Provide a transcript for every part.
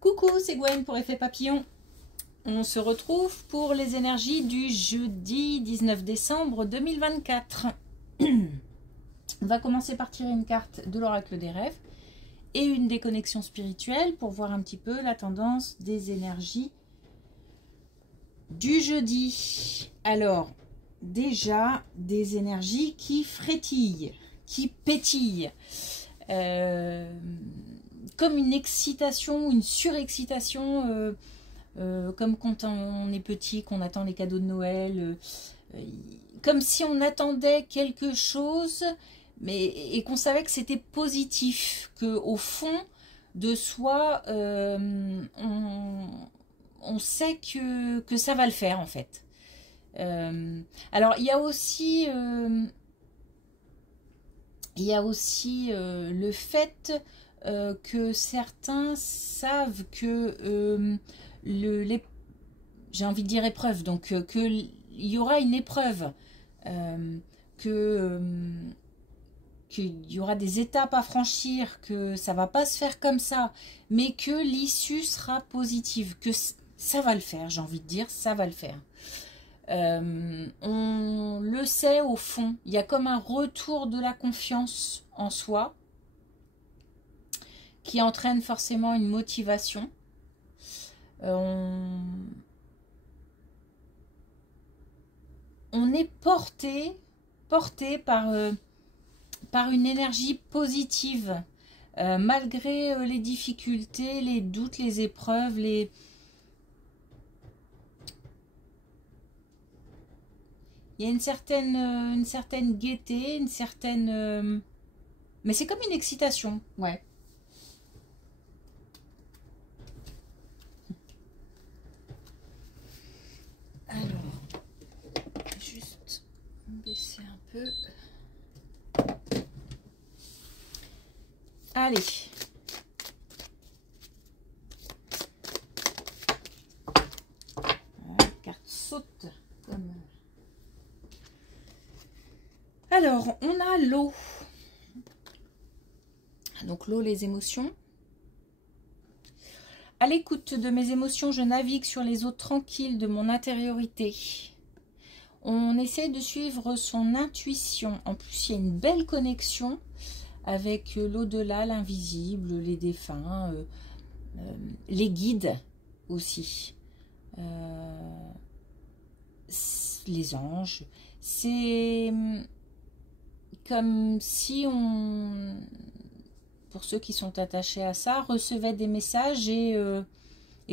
Coucou, c'est Gwen pour Effet Papillon. On se retrouve pour les énergies du jeudi 19 décembre 2024. On va commencer par tirer une carte de l'oracle des rêves et une déconnexion spirituelle pour voir un petit peu la tendance des énergies du jeudi. Alors, déjà des énergies qui frétillent, qui pétillent. Comme une excitation, une surexcitation, comme quand on est petit, qu'on attend les cadeaux de Noël, comme si on attendait quelque chose, et qu'on savait que c'était positif, qu'au fond de soi, on sait que ça va le faire en fait. Alors il y a aussi, le fait que certains savent que j'ai envie de dire épreuve, donc qu'il y aura une épreuve, qu'il y aura des étapes à franchir, que ça va pas se faire comme ça, mais que l'issue sera positive, que ça va le faire, j'ai envie de dire, ça va le faire. On le sait au fond, il y a comme un retour de la confiance en soi qui entraîne forcément une motivation. On est porté par une énergie positive, malgré les difficultés, les doutes, les épreuves, il y a une certaine gaieté, une certaine... mais c'est comme une excitation, ouais. Alors, juste baisser un peu. Allez. La carte saute comme... Alors, on a l'eau. Donc l'eau, les émotions. À l'écoute de mes émotions, je navigue sur les eaux tranquilles de mon intériorité. On essaie de suivre son intuition. En plus, il y a une belle connexion avec l'au-delà, l'invisible, les défunts, les guides aussi. Les anges. C'est comme si on... pour ceux qui sont attachés à ça, recevait des messages et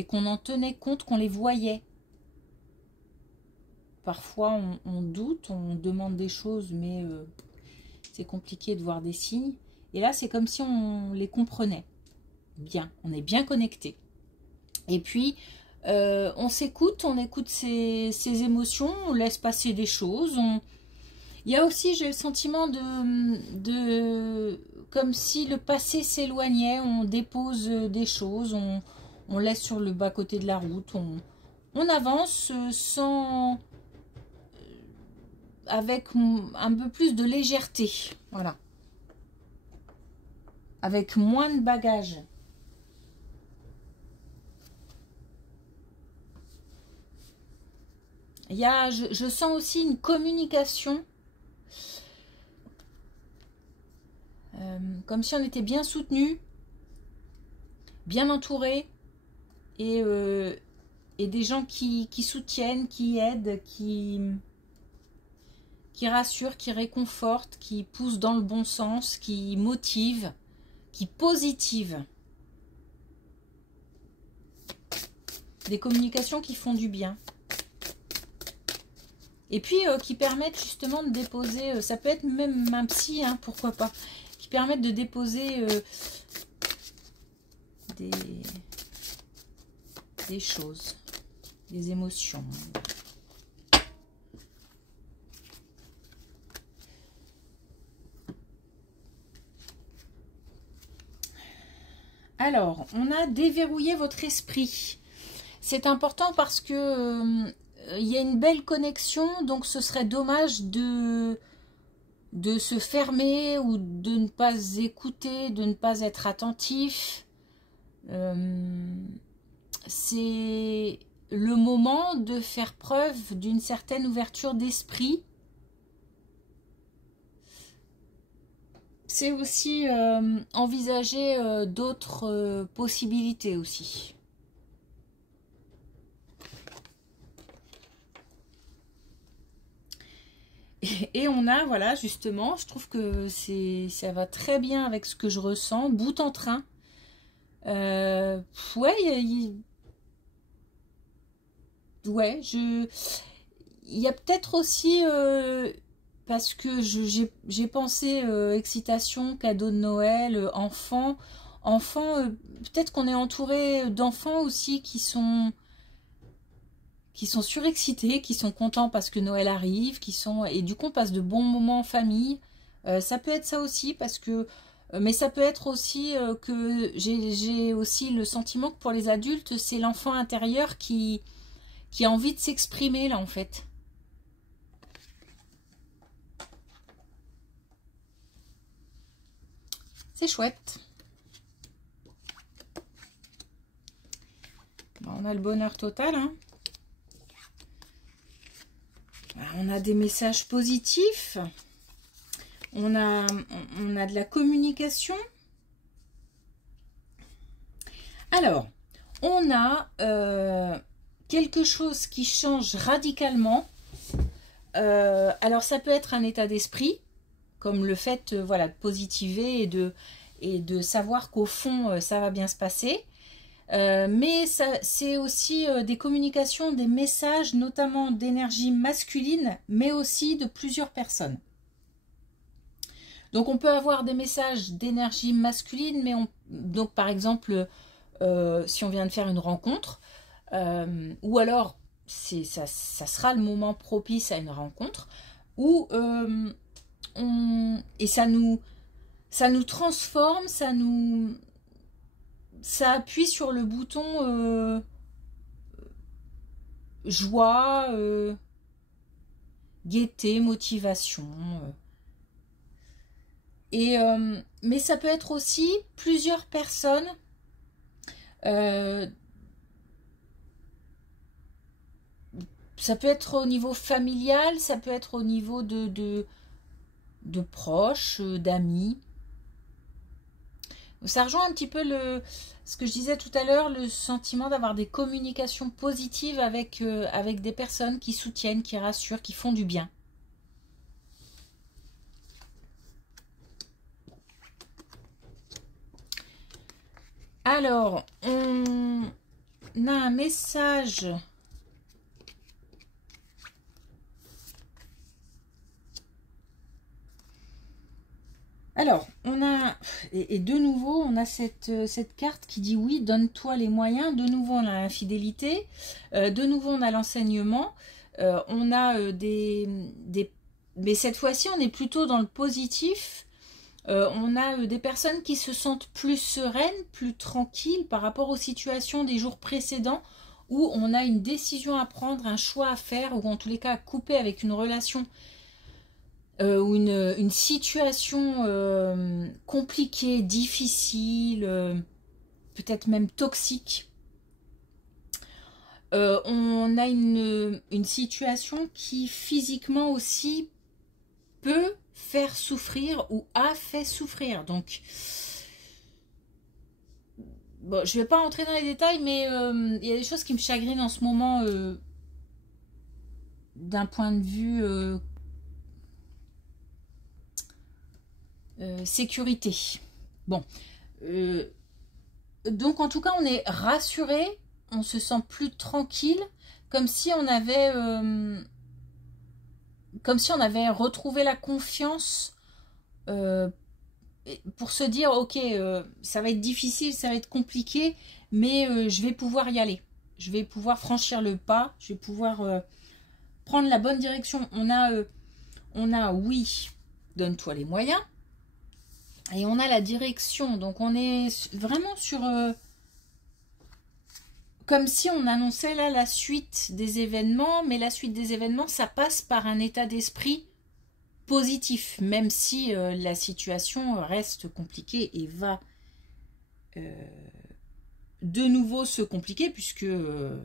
qu'on en tenait compte, qu'on les voyait. Parfois, on doute, on demande des choses, mais c'est compliqué de voir des signes. Et là, c'est comme si on les comprenait bien, on est bien connecté. Et puis, on s'écoute, on écoute ses émotions, on laisse passer des choses. Il y a aussi, j'ai le sentiment comme si le passé s'éloignait, on dépose des choses, on laisse sur le bas-côté de la route, on avance sans... avec un peu plus de légèreté, voilà. Avec moins de bagages. Il y a, je sens aussi une communication, comme si on était bien soutenu, bien entouré, et des gens qui soutiennent, qui aident, qui rassurent, qui réconfortent, qui poussent dans le bon sens, qui motivent, qui positivent. Des communications qui font du bien. Et puis qui permettent justement de déposer, ça peut être même un psy, hein, pourquoi pas, qui permettent de déposer des choses, des émotions. Alors, on a déverrouillé votre esprit. C'est important parce que il y a une belle connexion, donc ce serait dommage de se fermer ou de ne pas écouter, de ne pas être attentif. C'est le moment de faire preuve d'une certaine ouverture d'esprit. C'est aussi envisager d'autres possibilités aussi. Et on a, voilà, justement, je trouve que ça va très bien avec ce que je ressens, bout en train. Ouais, ouais, il y a peut-être aussi, parce que j'ai pensé excitation, cadeau de Noël, enfants, peut-être qu'on est entouré d'enfants aussi qui sont surexcités, qui sont contents parce que Noël arrive, et du coup on passe de bons moments en famille. Ça peut être ça aussi, parce que mais ça peut être aussi que j'ai aussi le sentiment que pour les adultes, c'est l'enfant intérieur qui a envie de s'exprimer là en fait. C'est chouette. Bon, on a le bonheur total, hein. On a des messages positifs. On a de la communication. Alors, on a quelque chose qui change radicalement. Alors, ça peut être un état d'esprit, comme le fait voilà, de positiver et de savoir qu'au fond, ça va bien se passer. Mais c'est aussi des communications, des messages, notamment d'énergie masculine, mais aussi de plusieurs personnes. Donc on peut avoir des messages d'énergie masculine, mais donc par exemple, si on vient de faire une rencontre, ou alors ça sera le moment propice à une rencontre, où et ça nous transforme, ça appuie sur le bouton joie, gaieté, motivation. Mais ça peut être aussi plusieurs personnes. Ça peut être au niveau familial, ça peut être au niveau de proches, d'amis. Ça rejoint un petit peu ce que je disais tout à l'heure, le sentiment d'avoir des communications positives avec des personnes qui soutiennent, qui rassurent, qui font du bien. Alors, on a un message. Alors, on a, et de nouveau, on a cette carte qui dit oui, donne-toi les moyens. De nouveau, on a l'infidélité. De nouveau, on a l'enseignement. On a mais cette fois-ci, on est plutôt dans le positif. On a des personnes qui se sentent plus sereines, plus tranquilles par rapport aux situations des jours précédents où on a une décision à prendre, un choix à faire, ou en tous les cas à couper avec une relation ou une situation compliquée, difficile, peut-être même toxique. On a une situation qui physiquement aussi peut faire souffrir ou a fait souffrir. Donc, bon, je ne vais pas entrer dans les détails, mais il y a des choses qui me chagrinent en ce moment d'un point de vue sécurité. Bon, donc en tout cas, on est rassuré, on se sent plus tranquille, comme si on avait retrouvé la confiance pour se dire ok, ça va être difficile, ça va être compliqué, mais je vais pouvoir y aller, je vais pouvoir franchir le pas, je vais pouvoir prendre la bonne direction. On a oui, donne-toi les moyens, et on a la direction. Donc on est vraiment sur comme si on annonçait là la suite des événements, mais la suite des événements, ça passe par un état d'esprit positif, même si la situation reste compliquée et va de nouveau se compliquer, puisque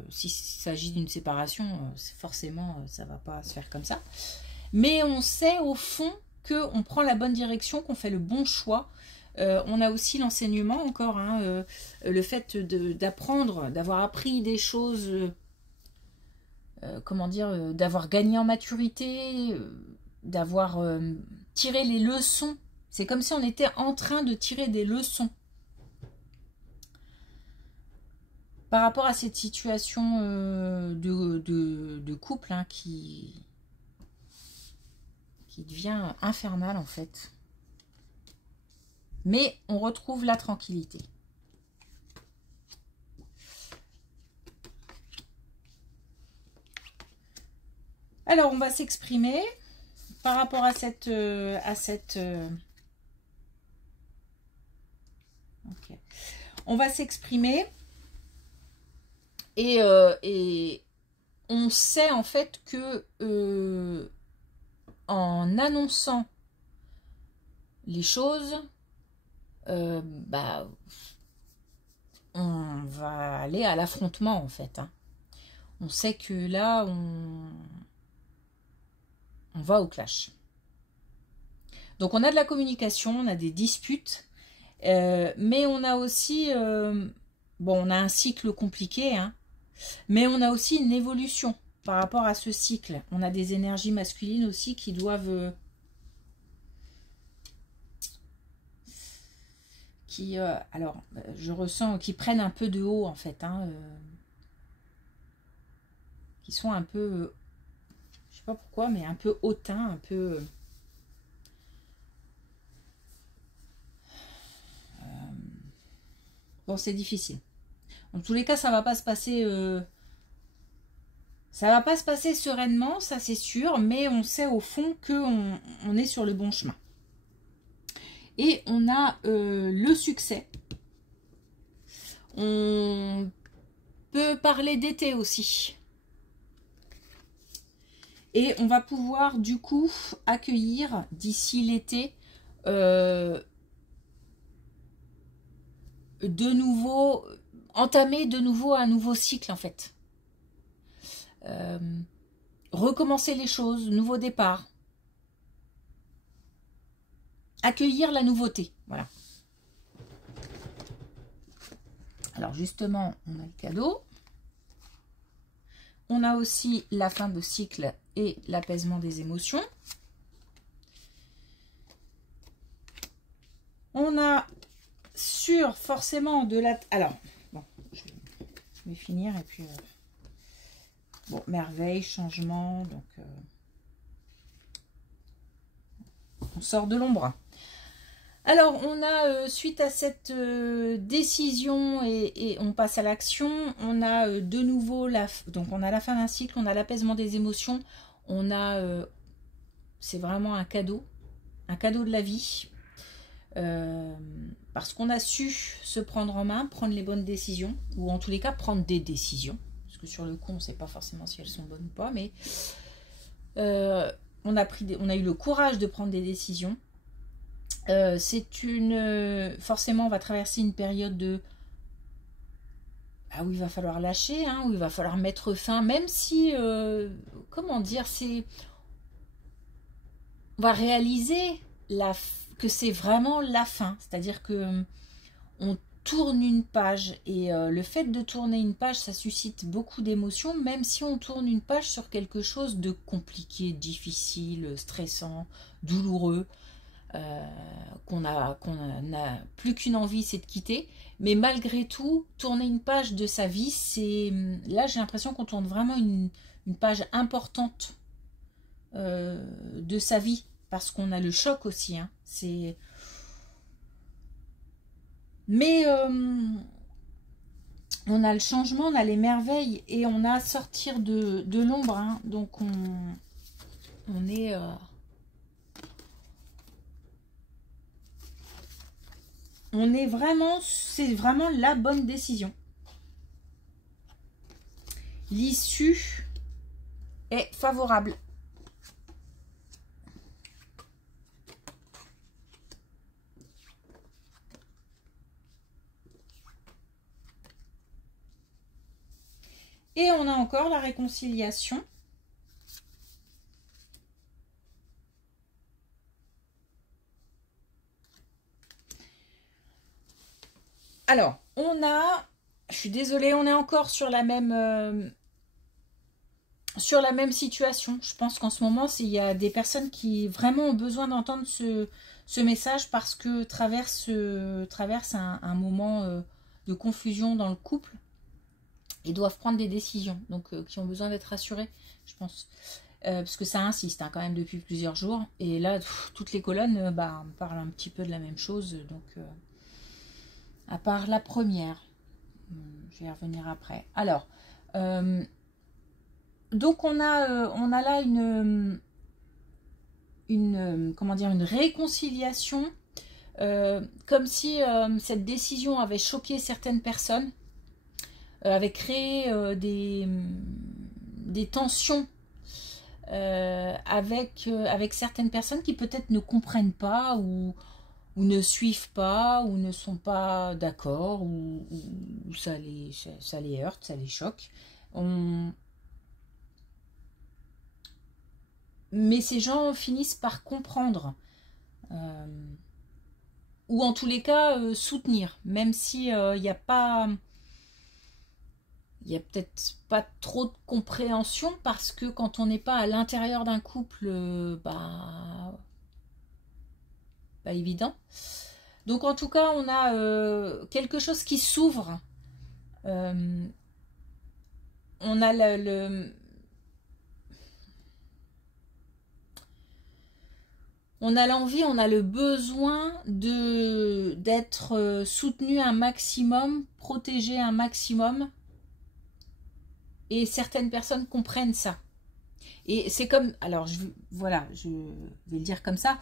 s'il s'agit d'une séparation, forcément, ça va pas se faire comme ça. Mais on sait au fond qu'on prend la bonne direction, qu'on fait le bon choix. On a aussi l'enseignement encore, hein, le fait d'apprendre, d'avoir appris des choses, comment dire, d'avoir gagné en maturité, d'avoir tiré les leçons. C'est comme si on était en train de tirer des leçons par rapport à cette situation de couple, hein, qui devient infernale en fait. Mais on retrouve la tranquillité. Alors, on va s'exprimer par rapport à cette... Ok. On va s'exprimer et on sait en fait que en annonçant les choses, bah, on va aller à l'affrontement en fait, hein. On sait que là, on va au clash. Donc on a de la communication, on a des disputes, mais on a aussi, bon, on a un cycle compliqué, hein, mais on a aussi une évolution par rapport à ce cycle. On a des énergies masculines aussi qui doivent... alors, je ressens qu'ils prennent un peu de haut en fait, hein, qui sont un peu, je sais pas pourquoi, mais un peu hautains, un peu... bon, c'est difficile. En tous les cas, ça va pas se passer... ça va pas se passer sereinement, ça c'est sûr, mais on sait au fond qu'on est sur le bon chemin. Et on a le succès. On peut parler d'été aussi. Et on va pouvoir du coup accueillir d'ici l'été de nouveau, entamer de nouveau un nouveau cycle en fait. Recommencer les choses, nouveau départ. Accueillir la nouveauté, voilà. Alors justement, on a le cadeau. On a aussi la fin de cycle et l'apaisement des émotions. On a sur forcément de la... Alors, bon, je vais finir et puis... bon, merveille, changement, donc... on sort de l'ombre. Alors, on a, suite à cette décision et on passe à l'action, on a de nouveau, donc on a la fin d'un cycle, on a l'apaisement des émotions, on a, c'est vraiment un cadeau de la vie, parce qu'on a su se prendre en main, prendre les bonnes décisions, ou en tous les cas, prendre des décisions, parce que sur le coup, on ne sait pas forcément si elles sont bonnes ou pas, mais on a eu le courage de prendre des décisions. C'est une... forcément, on va traverser une période de... où il va falloir lâcher, hein, où il va falloir mettre fin, même si... comment dire, c'est... On va réaliser que c'est vraiment la fin. C'est-à-dire que on tourne une page. Et le fait de tourner une page, ça suscite beaucoup d'émotions, même si on tourne une page sur quelque chose de compliqué, difficile, stressant, douloureux. Qu'on a plus qu'une envie, c'est de quitter. Mais malgré tout, tourner une page de sa vie, c'est... Là, j'ai l'impression qu'on tourne vraiment une page importante de sa vie. Parce qu'on a le choc aussi. Hein. C'est... Mais on a le changement, on a les merveilles et on a sortir de l'ombre. Hein. Donc, on est... on est vraiment, c'est vraiment la bonne décision. L'issue est favorable. Et on a encore la réconciliation. Alors, on a, je suis désolée, on est encore sur la même situation. Je pense qu'en ce moment, il y a des personnes qui vraiment ont besoin d'entendre ce message parce que traverse un moment de confusion dans le couple et doivent prendre des décisions, donc qui ont besoin d'être rassurés, je pense. Parce que ça insiste hein, quand même depuis plusieurs jours. Et là, toutes les colonnes parlent un petit peu de la même chose. Donc, à part la première. Je vais y revenir après. Alors, donc on a là comment dire, une réconciliation. Comme si cette décision avait choqué certaines personnes. Avait créé des tensions avec certaines personnes qui peut-être ne comprennent pas ou ne suivent pas ou ne sont pas d'accord ou ça les heurte, ça les choque. Mais ces gens finissent par comprendre ou en tous les cas soutenir, même si il n'y a pas... Il n'y a peut-être pas trop de compréhension parce que quand on n'est pas à l'intérieur d'un couple, pas évident. Donc en tout cas, on a quelque chose qui s'ouvre. On a on a l'envie, on a le besoin d'être soutenu un maximum, protégé un maximum. Et certaines personnes comprennent ça. Et c'est comme, alors voilà, je vais le dire comme ça,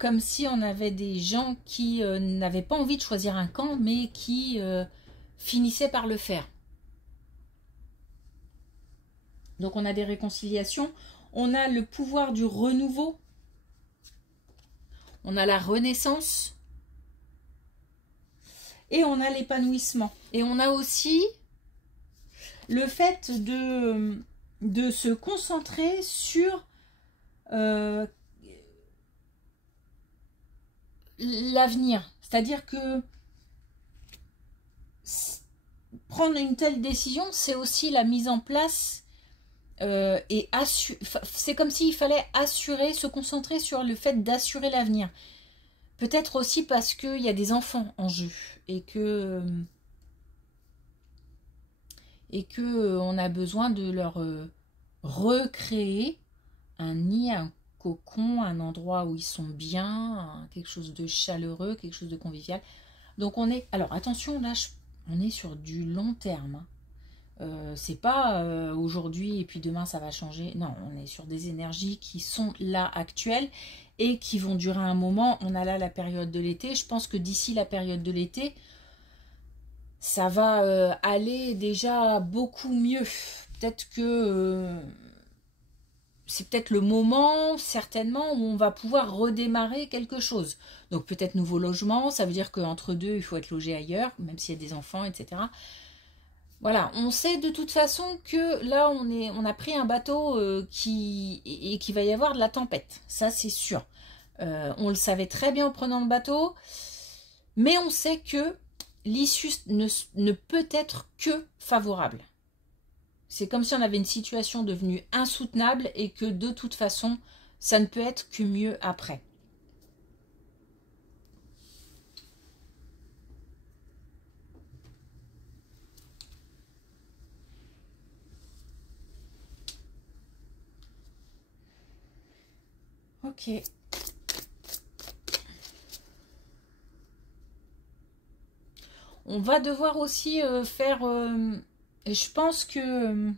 comme si on avait des gens qui n'avaient pas envie de choisir un camp, mais qui finissaient par le faire. Donc on a des réconciliations, on a le pouvoir du renouveau, on a la renaissance, et on a l'épanouissement. Et on a aussi le fait de se concentrer sur l'avenir. C'est-à-dire que prendre une telle décision, c'est aussi la mise en place et c'est comme s'il fallait assurer, se concentrer sur le fait d'assurer l'avenir. Peut-être aussi parce qu'il y a des enfants en jeu et que on a besoin de leur recréer un nid, un cocon, un endroit où ils sont bien, quelque chose de chaleureux, quelque chose de convivial. Donc on est, alors attention, là on est sur du long terme. C'est pas aujourd'hui et puis demain ça va changer. Non, on est sur des énergies qui sont là actuelles et qui vont durer un moment. On a là la période de l'été. Je pense que d'ici la période de l'été, ça va aller déjà beaucoup mieux. Peut-être que c'est peut-être le moment, certainement, où on va pouvoir redémarrer quelque chose. Donc peut-être nouveau logement, ça veut dire qu'entre deux, il faut être logé ailleurs, même s'il y a des enfants, etc. Voilà, on sait de toute façon que là, on a pris un bateau qui va y avoir de la tempête. Ça, c'est sûr. On le savait très bien en prenant le bateau, mais on sait que l'issue ne peut être que favorable. C'est comme si on avait une situation devenue insoutenable et que de toute façon, ça ne peut être que mieux après. Ok. On va devoir aussi faire... je pense que... il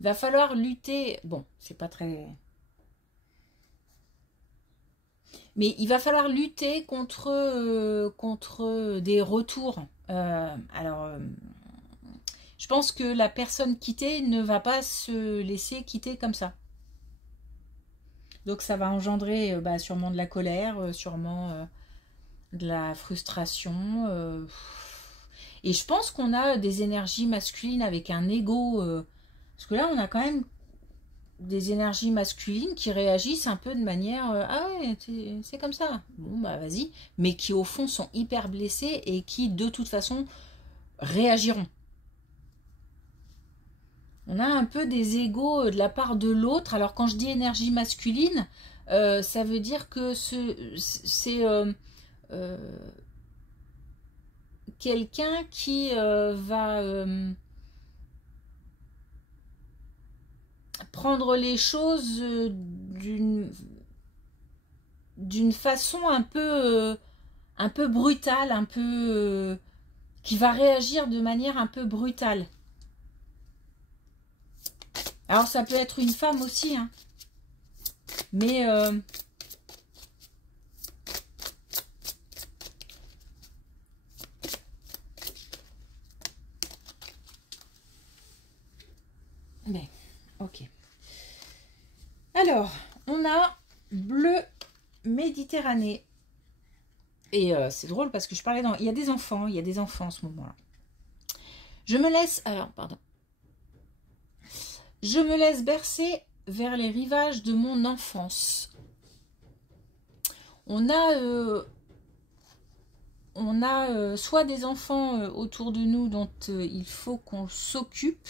va falloir lutter... Bon, c'est pas très... Mais il va falloir lutter contre des retours. Je pense que la personne quittée ne va pas se laisser quitter comme ça. Donc ça va engendrer sûrement de la colère, sûrement de la frustration. Et je pense qu'on a des énergies masculines avec un ego. Parce que là, on a quand même des énergies masculines qui réagissent un peu de manière ah ouais, c'est comme ça. Bon, bah vas-y. Mais qui, au fond, sont hyper blessés et qui, de toute façon, réagiront. On a un peu des égos de la part de l'autre. Alors, quand je dis énergie masculine, ça veut dire que c'est quelqu'un qui va prendre les choses d'une façon un peu brutale, un peu qui va réagir de manière un peu brutale. Alors ça peut être une femme aussi, hein. Mais ok. Alors, on a bleu Méditerranée. Et c'est drôle parce que je parlais il y a des enfants en ce moment-là. Je me laisse... Alors, pardon. Je me laisse bercer vers les rivages de mon enfance. On a soit des enfants autour de nous dont il faut qu'on s'occupe,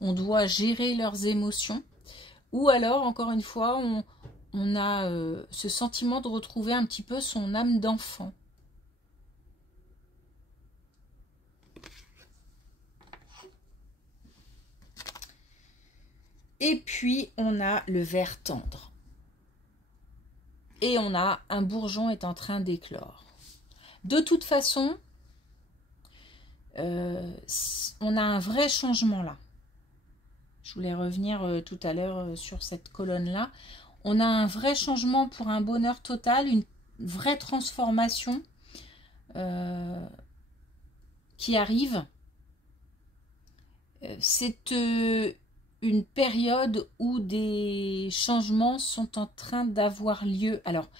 on doit gérer leurs émotions, ou alors, encore une fois, on a ce sentiment de retrouver un petit peu son âme d'enfant. Et puis, on a le vert tendre. Et on a un bourgeon est en train d'éclore. De toute façon, on a un vrai changement là. Je voulais revenir tout à l'heure sur cette colonne-là. On a un vrai changement pour un bonheur total, une vraie transformation qui arrive. C'est une période où des changements sont en train d'avoir lieu. Alors,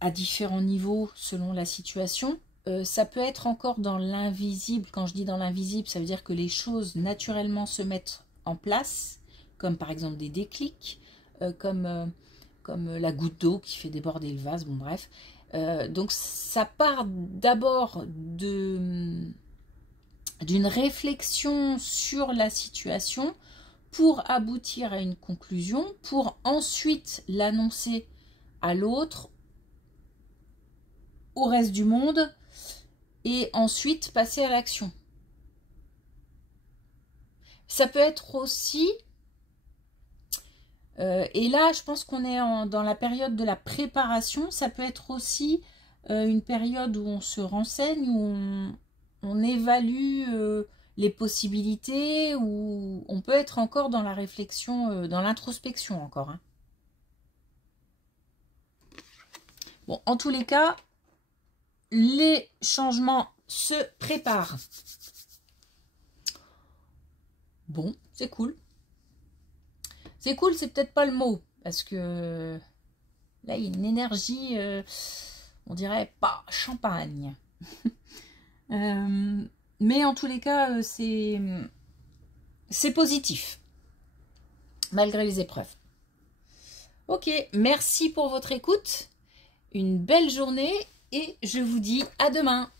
à différents niveaux selon la situation. Ça peut être encore dans l'invisible. Quand je dis dans l'invisible, ça veut dire que les choses naturellement se mettent en place, comme par exemple des déclics, comme la goutte d'eau qui fait déborder le vase, bon bref. Donc ça part d'abord d'une réflexion sur la situation pour aboutir à une conclusion, pour ensuite l'annoncer à l'autre, au reste du monde, et ensuite passer à l'action. Ça peut être aussi, et là je pense qu'on est dans la période de la préparation, ça peut être aussi une période où on se renseigne, où on évalue les possibilités, où on peut être encore dans la réflexion, dans l'introspection encore. Hein. Bon, en tous les cas, les changements se préparent. Bon, c'est cool. C'est cool, c'est peut-être pas le mot, parce que là, il y a une énergie, on dirait pas champagne. Mais en tous les cas, c'est positif, malgré les épreuves. Ok, merci pour votre écoute. Une belle journée et je vous dis à demain.